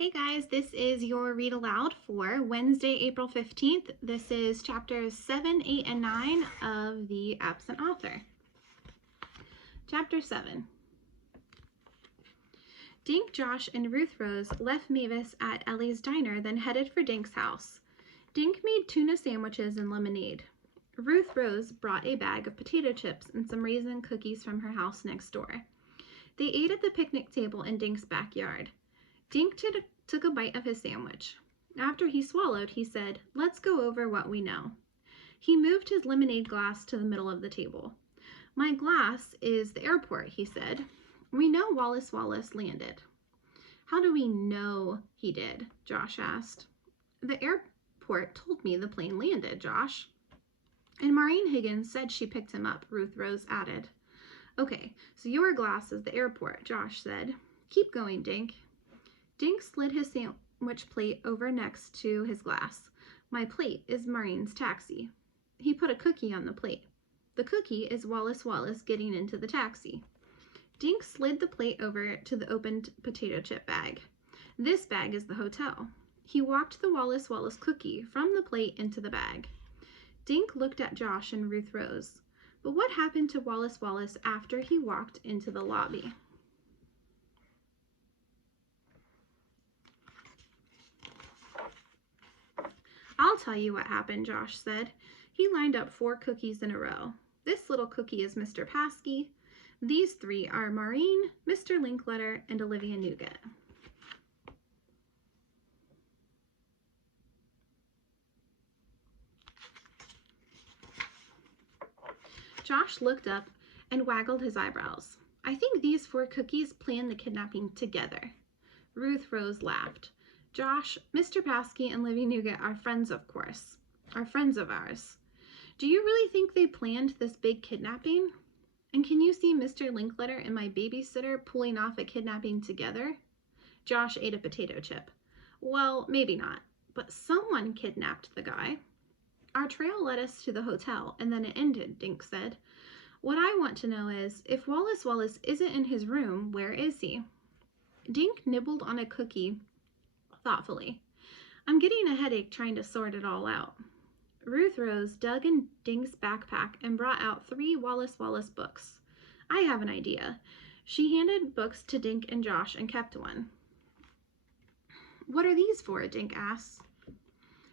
Hey guys, this is your Read Aloud for Wednesday, April 15th. This is chapters 7, 8, and 9 of The Absent Author. Chapter 7. Dink, Josh, and Ruth Rose left Mavis at Ellie's diner, then headed for Dink's house. Dink made tuna sandwiches and lemonade. Ruth Rose brought a bag of potato chips and some raisin cookies from her house next door. They ate at the picnic table in Dink's backyard. Dink took a bite of his sandwich. After he swallowed, he said, "Let's go over what we know." He moved his lemonade glass to the middle of the table. "My glass is the airport," he said. "We know Wallace landed." "How do we know he did?" Josh asked. "The airport told me the plane landed, Josh." "And Maureen Higgins said she picked him up," Ruth Rose added. "Okay, so your glass is the airport," Josh said. "Keep going, Dink." Dink slid his sandwich plate over next to his glass. "My plate is Maureen's taxi." He put a cookie on the plate. "The cookie is Wallace getting into the taxi." Dink slid the plate over to the opened potato chip bag. "This bag is the hotel." He walked the Wallace cookie from the plate into the bag. Dink looked at Josh and Ruth Rose. But what happened to Wallace after he walked into the lobby? "I'll tell you what happened," Josh said. He lined up 4 cookies in a row. "This little cookie is Mr. Paskey. These 3 are Maureen, Mr. Linkletter, and Olivia Nougat." Josh looked up and waggled his eyebrows. "I think these 4 cookies planned the kidnapping together." Ruth Rose laughed. "Josh, Mr. Paskey and Olivia Nougat are friends, of course. Are friends of ours. Do you really think they planned this big kidnapping? And can you see Mr. Linkletter and my babysitter pulling off a kidnapping together?" Josh ate a potato chip. "Well, maybe not, but someone kidnapped the guy." "Our trail led us to the hotel, and then it ended," Dink said. "What I want to know is, if Wallace isn't in his room, where is he?" Dink nibbled on a cookie thoughtfully. "I'm getting a headache trying to sort it all out." Ruth Rose dug in Dink's backpack and brought out 3 Wallace books. "I have an idea." She handed books to Dink and Josh and kept one. "What are these for?" Dink asked.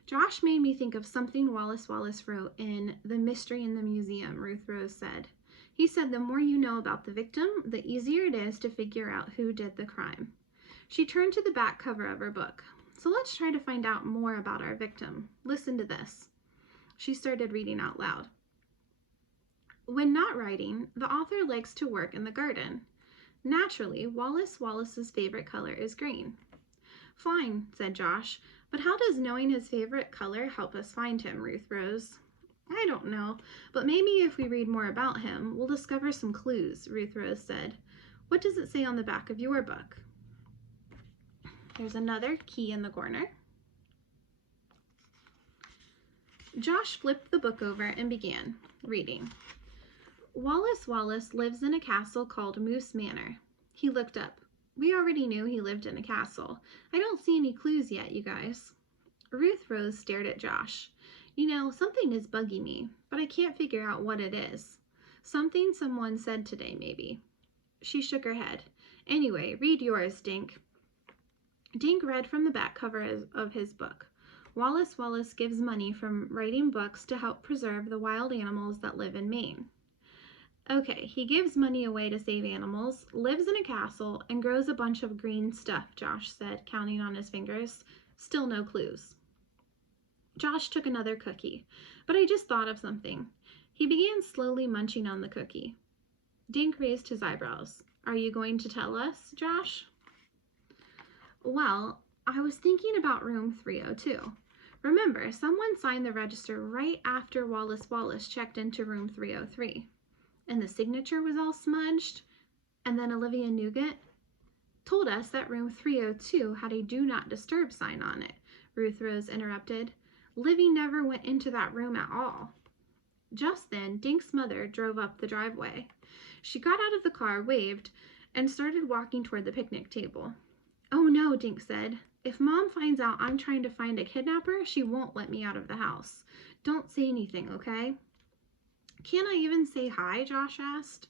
"Josh made me think of something Wallace wrote in The Mystery in the Museum," Ruth Rose said. "He said the more you know about the victim, the easier it is to figure out who did the crime." She turned to the back cover of her book. "So let's try to find out more about our victim. Listen to this." She started reading out loud. "When not writing, the author likes to work in the garden. Naturally, Wallace's favorite color is green." "Fine," said Josh, "but how does knowing his favorite color help us find him?" Ruth Rose. "I don't know, but maybe if we read more about him, we'll discover some clues," Ruth Rose said. "What does it say on the back of your book?" There's another key in the corner. Josh flipped the book over and began reading. "Wallace lives in a castle called Moose Manor." He looked up. "We already knew he lived in a castle. I don't see any clues yet, you guys." Ruth Rose stared at Josh. "You know, something is bugging me, but I can't figure out what it is. Something someone said today, maybe." She shook her head. "Anyway, read yours, Dink." Dink read from the back cover of his book. Wallace gives money from writing books to help preserve the wild animals that live in Maine." "Okay, he gives money away to save animals, lives in a castle, and grows a bunch of green stuff," Josh said, counting on his fingers. Still no clues. Josh took another cookie. "But I just thought of something." He began slowly munching on the cookie. Dink raised his eyebrows. "Are you going to tell us, Josh?" "Well, I was thinking about room 302. Remember, someone signed the register right after Wallace checked into room 303. And the signature was all smudged. And then Olivia Nougat told us that room 302 had a do not disturb sign on it," Ruth Rose interrupted. "Livy never went into that room at all." Just then, Dink's mother drove up the driveway. She got out of the car, waved, and started walking toward the picnic table. "Oh no," Dink said. "If Mom finds out I'm trying to find a kidnapper, she won't let me out of the house. Don't say anything, okay?" "Can't I even say hi?" Josh asked.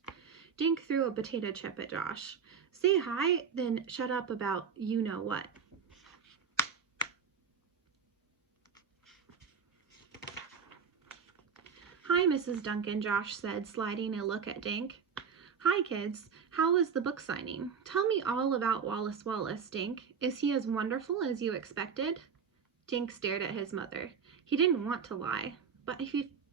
Dink threw a potato chip at Josh. "Say hi, then shut up about you-know-what." "Hi, Mrs. Duncan," Josh said, sliding a look at Dink. "Hi, kids. How was the book signing? Tell me all about Wallace Wallace, Dink. Is he as wonderful as you expected?" Dink stared at his mother. He didn't want to lie, but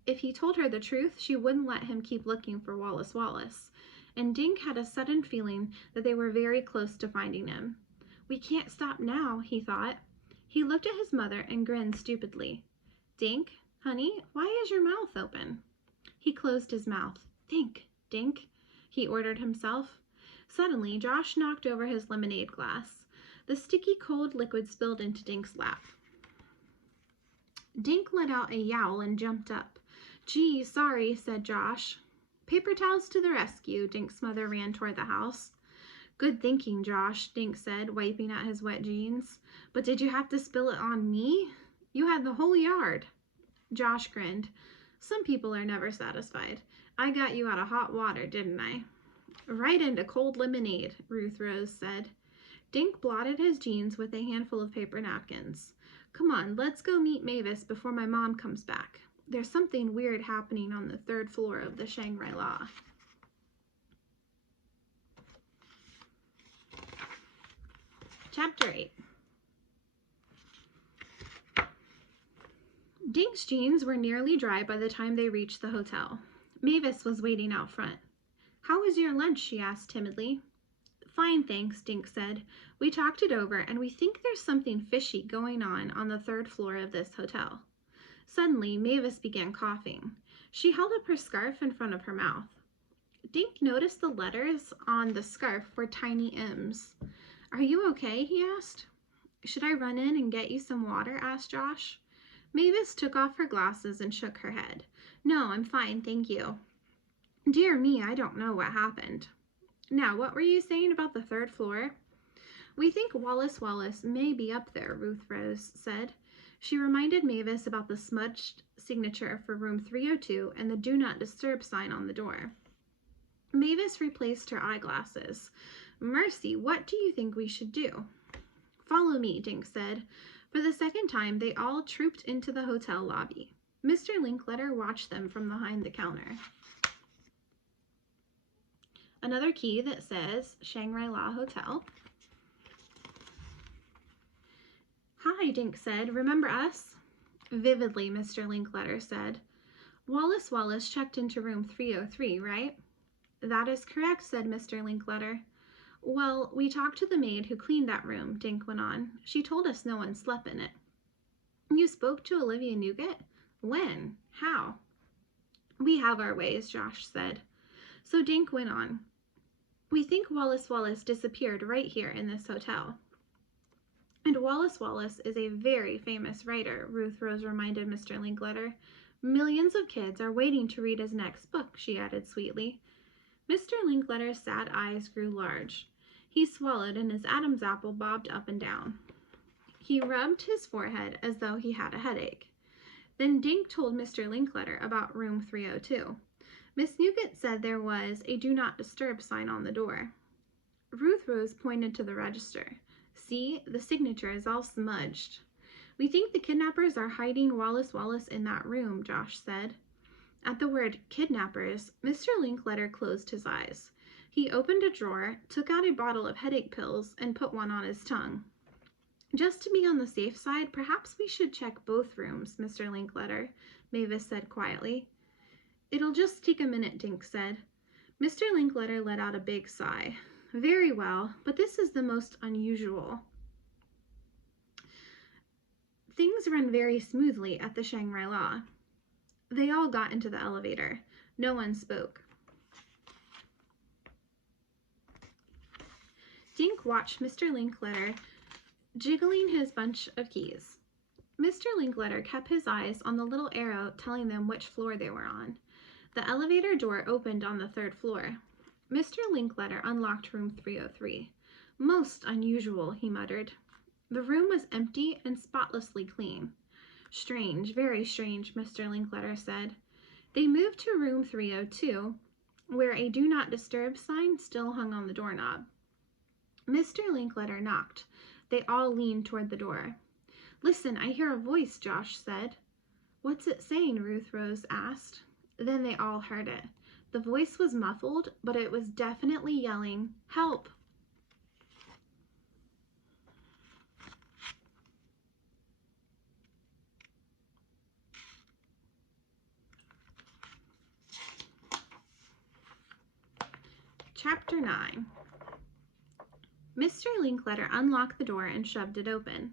if he told her the truth, she wouldn't let him keep looking for Wallace Wallace. And Dink had a sudden feeling that they were very close to finding him. "We can't stop now," he thought. He looked at his mother and grinned stupidly. "Dink, honey, why is your mouth open?" He closed his mouth. "Think, Dink," he ordered himself. Suddenly, Josh knocked over his lemonade glass. The sticky, cold liquid spilled into Dink's lap. Dink let out a yowl and jumped up. "Gee, sorry," said Josh. "Paper towels to the rescue." Dink's mother ran toward the house. "Good thinking, Josh," Dink said, wiping at his wet jeans. "But did you have to spill it on me? You had the whole yard." Josh grinned. "Some people are never satisfied. I got you out of hot water, didn't I?" "Right into cold lemonade," Ruth Rose said. Dink blotted his jeans with a handful of paper napkins. "Come on, let's go meet Mavis before my mom comes back. There's something weird happening on the 3rd floor of the Shangri-La." Chapter 8. Dink's jeans were nearly dry by the time they reached the hotel. Mavis was waiting out front. "How was your lunch?" she asked timidly. "Fine, thanks," Dink said. "We talked it over, and we think there's something fishy going on the 3rd floor of this hotel." Suddenly, Mavis began coughing. She held up her scarf in front of her mouth. Dink noticed the letters on the scarf were tiny M's. "Are you okay?" he asked. "Should I run in and get you some water?" asked Josh. Mavis took off her glasses and shook her head. "No, I'm fine, thank you." "Dear me, I don't know what happened." "Now, what were you saying about the 3rd floor?" "We think Wallace Wallace may be up there," Ruth Rose said. She reminded Mavis about the smudged signature for room 302 and the Do Not Disturb sign on the door. Mavis replaced her eyeglasses. "Mercy, what do you think we should do?" "Follow me," Dink said. For the second time, they all trooped into the hotel lobby. Mr. Linkletter watched them from behind the counter. Another key that says Shangri-La Hotel. "Hi," Dink said. "Remember us?" "Vividly," Mr. Linkletter said. "Wallace Wallace checked into room 303, right?" "That is correct," said Mr. Linkletter. "Well, we talked to the maid who cleaned that room," Dink went on. "She told us no one slept in it." "You spoke to Olivia Newgate? When? How?" "We have our ways," Josh said. So Dink went on. "We think Wallace Wallace disappeared right here in this hotel." "And Wallace Wallace is a very famous writer," Ruth Rose reminded Mr. Linkletter. "Millions of kids are waiting to read his next book," she added sweetly. Mr. Linkletter's sad eyes grew large. He swallowed and his Adam's apple bobbed up and down. He rubbed his forehead as though he had a headache. Then Dink told Mr. Linkletter about room 302. Miss Newgate said there was a Do Not Disturb sign on the door. Ruth Rose pointed to the register. "See, the signature is all smudged." "We think the kidnappers are hiding Wallace Wallace in that room," Josh said. At the word kidnappers, Mr. Linkletter closed his eyes. He opened a drawer, took out a bottle of headache pills, and put one on his tongue. "Just to be on the safe side, perhaps we should check both rooms, Mr. Linkletter," Mavis said quietly. "It'll just take a minute," Dink said. Mr. Linkletter let out a big sigh. "Very well, but this is the most unusual. Things run very smoothly at the Shangri-La." They all got into the elevator. No one spoke. Dink watched Mr. Linkletter jiggling his bunch of keys. Mr. Linkletter kept his eyes on the little arrow telling them which floor they were on. The elevator door opened on the 3rd floor. Mr. Linkletter unlocked room 303. Most unusual, he muttered. The room was empty and spotlessly clean. Strange, very strange, Mr. Linkletter said. They moved to room 302, where a do not disturb sign still hung on the doorknob. Mr. Linkletter knocked. They all leaned toward the door. Listen, I hear a voice, Josh said. What's it saying? Ruth Rose asked. Then they all heard it. The voice was muffled, but it was definitely yelling, "Help!" Chapter 9. Mr. Linkletter unlocked the door and shoved it open.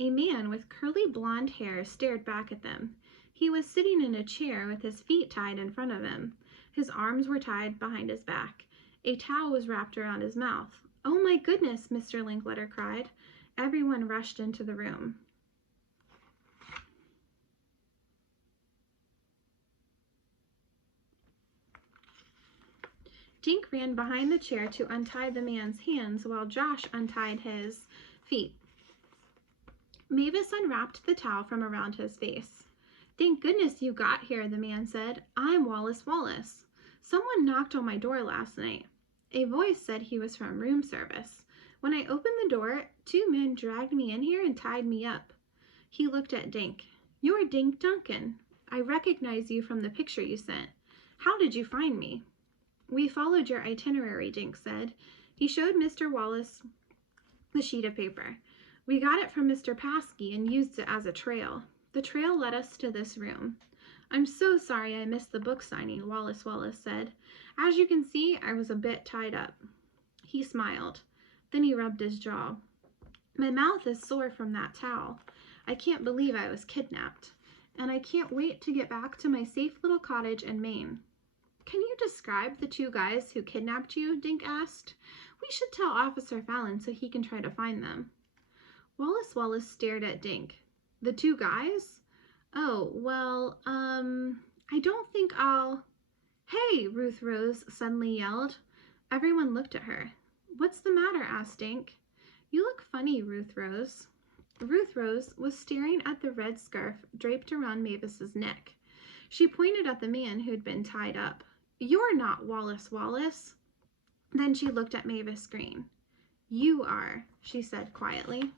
A man with curly blonde hair stared back at them. He was sitting in a chair with his feet tied in front of him. His arms were tied behind his back. A towel was wrapped around his mouth. "Oh my goodness!" Mr. Linkletter cried. Everyone rushed into the room. Dink ran behind the chair to untie the man's hands while Josh untied his feet. Mavis unwrapped the towel from around his face. "Thank goodness you got here," the man said. "I'm Wallace Wallace. Someone knocked on my door last night." A voice said he was from room service. "When I opened the door, 2 men dragged me in here and tied me up." He looked at Dink. "You're Dink Duncan. I recognize you from the picture you sent. How did you find me?" "We followed your itinerary," Dink said. He showed Mr. Wallace the sheet of paper. "We got it from Mr. Paskey and used it as a trail. The trail led us to this room." "I'm so sorry I missed the book signing," Wallace Wallace said. "As you can see, I was a bit tied up." He smiled. Then he rubbed his jaw. "My mouth is sore from that towel. I can't believe I was kidnapped. And I can't wait to get back to my safe little cottage in Maine." "Can you describe the 2 guys who kidnapped you?" Dink asked. "We should tell Officer Fallon so he can try to find them." Wallace Wallace stared at Dink. "The 2 guys? Oh, well, I don't think I'll—" "Hey!" Ruth Rose suddenly yelled. Everyone looked at her. "What's the matter?" asked Dink. "You look funny, Ruth Rose." Ruth Rose was staring at the red scarf draped around Mavis's neck. She pointed at the man who'd been tied up. "You're not Wallace Wallace." Then she looked at Mavis Green. "You are," she said quietly.